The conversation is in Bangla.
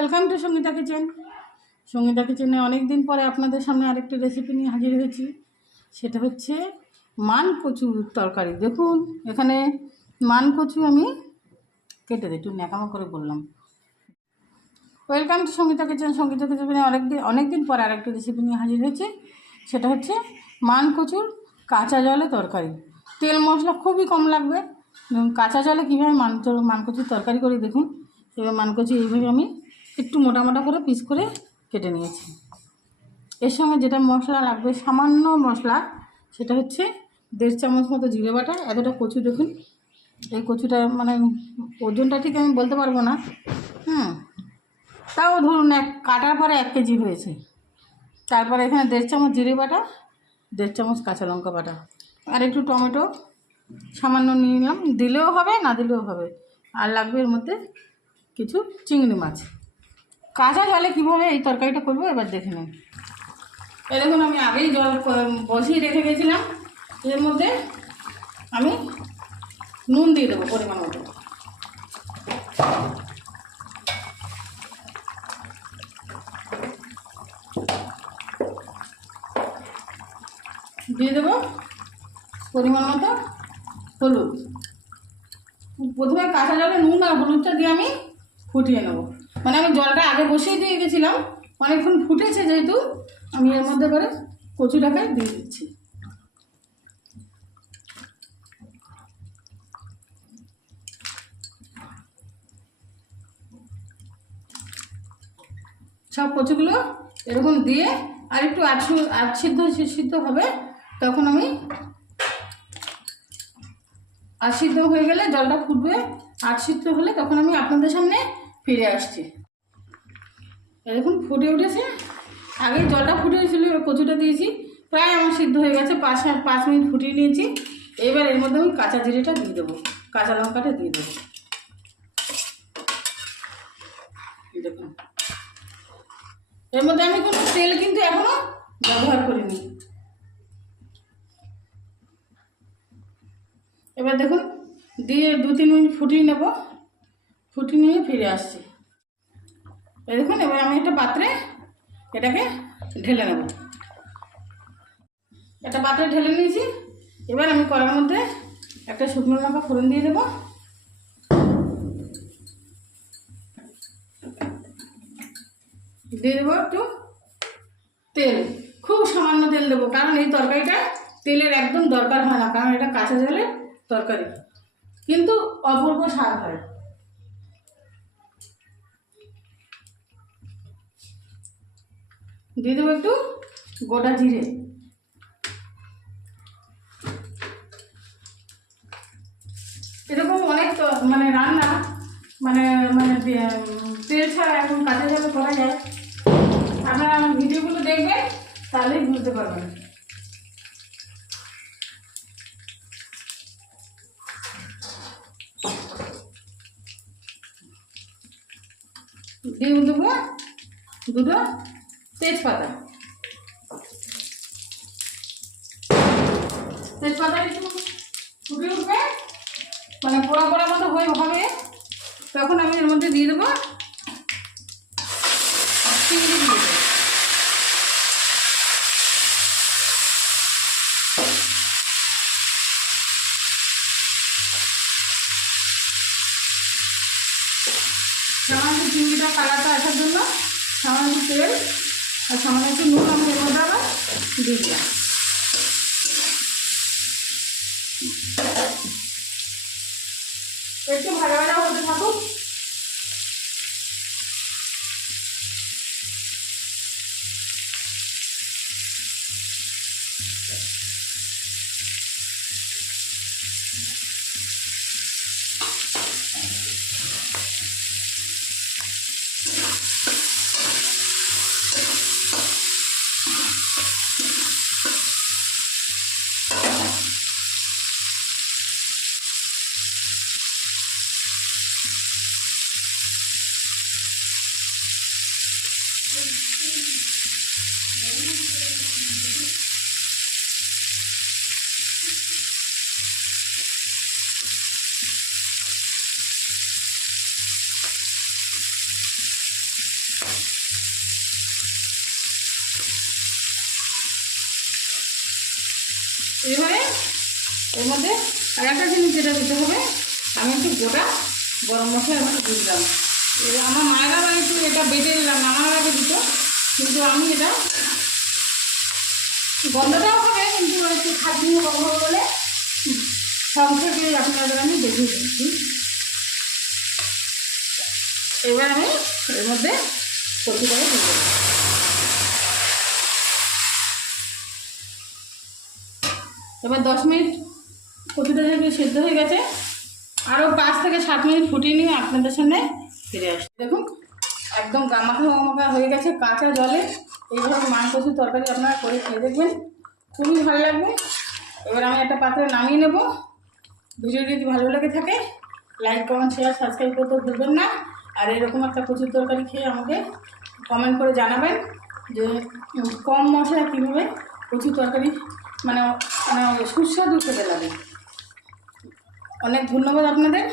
Welcome to Sangeeta kitchen. Sangeeta কিচেনে অনেক দিন পরে আপনাদের সামনে আরেকটি রেসিপি নিয়ে হাজির হয়েছি। সেটা হচ্ছে মান কচুর তরকারি। দেখুন এখানে মান কচু আমি কেটে দিই, একটু ন্যাকামো করে বললাম। Welcome to Sangeeta kitchen. Sangeeta কিচেনে অনেক দিন পরে আরেকটি রেসিপি নিয়ে হাজির হয়েছি। সেটা হচ্ছে মান কচুর কাঁচা জলে তরকারি। তেল মশলা খুবই কম লাগবে। কাঁচা জলে কীভাবে মান কচুর তরকারি করি দেখুন। এবার মান কচু এইভাবে আমি একটু মোটা মোটা করে পিস করে কেটে নিয়েছি। এর সঙ্গে যেটা মশলা লাগবে, সামান্য মশলা, সেটা হচ্ছে 1.5 চামচ মতো জিরে বাটা। এতটা কচু দেখুন, এই কচুটা মানে ওজনটা ঠিক আমি বলতে পারবো না, তাও ধরুন কাটার পরে 1 কেজি হয়েছে। তারপরে এখানে 1.5 চামচ জিরে বাটা, 1.5 চামচ কাঁচা লঙ্কা বাটা, আর একটু টমেটো সামান্য নিয়ে নিলাম, দিলেও হবে না দিলেও হবে। আর লাগবে এর মধ্যে কিছু চিংড়ি মাছ। কাঁচা জলে কীভাবে এই তরকারিটা করবো এবার দেখে নিন। এই দেখুন আমি আগেই জল বসিয়ে রেখে গেছিলাম। এর মধ্যে আমি নুন দিয়ে দেবো পরিমাণ মতো। দিয়ে দেবো পরিমাণ মতো হলুদ। প্রথমে কাঁচা জলে নুন আর হলুদটা দিয়ে আমি ফুটিয়ে নেবো। মানে আমি জলটা আগে বসিয়ে দিয়ে গেছিলাম, অনেকক্ষণ ফুটেছে যেহেতু আমি এর মধ্যে করে কচুটাকে দিয়ে দিচ্ছি। সব কচুগুলো এরকম দিয়ে আর একটু সিদ্ধ হবে। তখন আমি সিদ্ধ হয়ে গেলে জলটা ফুটবে, সিদ্ধ হলে তখন আমি আপনাদের সামনে ফিরে আসছি। এরকম ফুটে উঠেছে, আগে জলটা ফুটে ছিল, কচুটা দিয়েছি, প্রায় আমার সিদ্ধ হয়ে গেছে। 5 মিনিট ফুটিয়ে নিয়েছি। এবার এর মধ্যে আমি কাঁচা জিরেটা দিয়ে দেবো, কাঁচা লঙ্কাটা দিয়ে দেবো। দেখুন এর মধ্যে আমি কোনো তেল কিন্তু এখনো ব্যবহার করিনি। এবার দেখুন দিয়ে 2-3 মিনিট ফুটিয়ে নেব। ফুটিয়ে নিয়ে ফিরে আসছি। দেখুন এবার আমি একটা পাত্রে এটাকে ঢেলে নেব। একটা পাত্রে ঢেলে নিয়েছি। এবার আমি কড়ার মধ্যে একটা শুকনো লঙ্কা ফোড়ন দিয়ে দেবো। দিয়ে দেবো একটু তেল, খুব সামান্য তেল দেবো, কারণ এই তরকারিটা তেলের একদম দরকার হয় না, কারণ এটা কাঁচা জলের তরকারি, কিন্তু অপূর্ব স্বাদ হয়। দিয়ে দেবো একটু গোটা জিরে। এরকম অনেক মানে রান্না মানে মানে তেল ছাড়া এখন কাঁচা জলে করা যায়। আপনারা আমার ভিডিওগুলো দেখবেন, তাহলেই বুঝতে পারবেন। দিয়ে দেবো 2টো তেজপাতা। তেজপাতা একটু ফুটে উঠবে, মানে পোড়া পোড়া মতো হবে, তখন আমি এর মধ্যে দিয়ে দেবো চিংড়ি দিয়ে দেবো। সামান্য চিংড়িটা কালারটা আসার জন্য সামান্য তেল আর সামান্য একটু নুন আমি এর মধ্যে আবার দিয়ে দিলাম। একটু ভাজা ভাজা হতে থাকুক। এবারে এর মধ্যে আর একটা জিনিস যেটা দিতে হবে, আমি একটু গোটা গরম মশলা এর মধ্যে দিলাম। এবার আমার মায়েরা বাড়িতে এটা বেটে নামানোর আগে দিত, কিন্তু আমি এটা গন্ধটাও হবে কিন্তু একটু খাদ্য গন্ধ বলে সংক্ষেপে আপনাদের আমি দেখিয়ে দিচ্ছি। এবার আমি এর মধ্যে কচুটাকে দিয়ে দেবো। এবার 10 মিনিট কচুটা যেহেতু সেদ্ধ হয়ে গেছে, আরও 5 থেকে 7 মিনিট ফুটিয়ে নিয়ে আপনাদের সামনে ফিরে আসছি। দেখুন একদম গামাখা গামাখা হয়ে গেছে কাঁচা জলে। এইভাবে মান কচুর তরকারি আপনারা করে খেয়ে দেখবেন, খুবই ভালো লাগবে। এবার আমি একটা পাত্রে নামিয়ে নেব। ভিডিও যদি ভালো লেগে থাকে লাইক কমেন্ট শেয়ার সাবস্ক্রাইব করতে ভুলবেন না। আর এরকম একটা কচুর তরকারি খেয়ে আমাকে কমেন্ট করে জানাবেন যে কম মশলায় কীভাবে কচুর তরকারি মানে সুস্বাদু খেতে লাগে। অনেক ধন্যবাদ আপনাদের।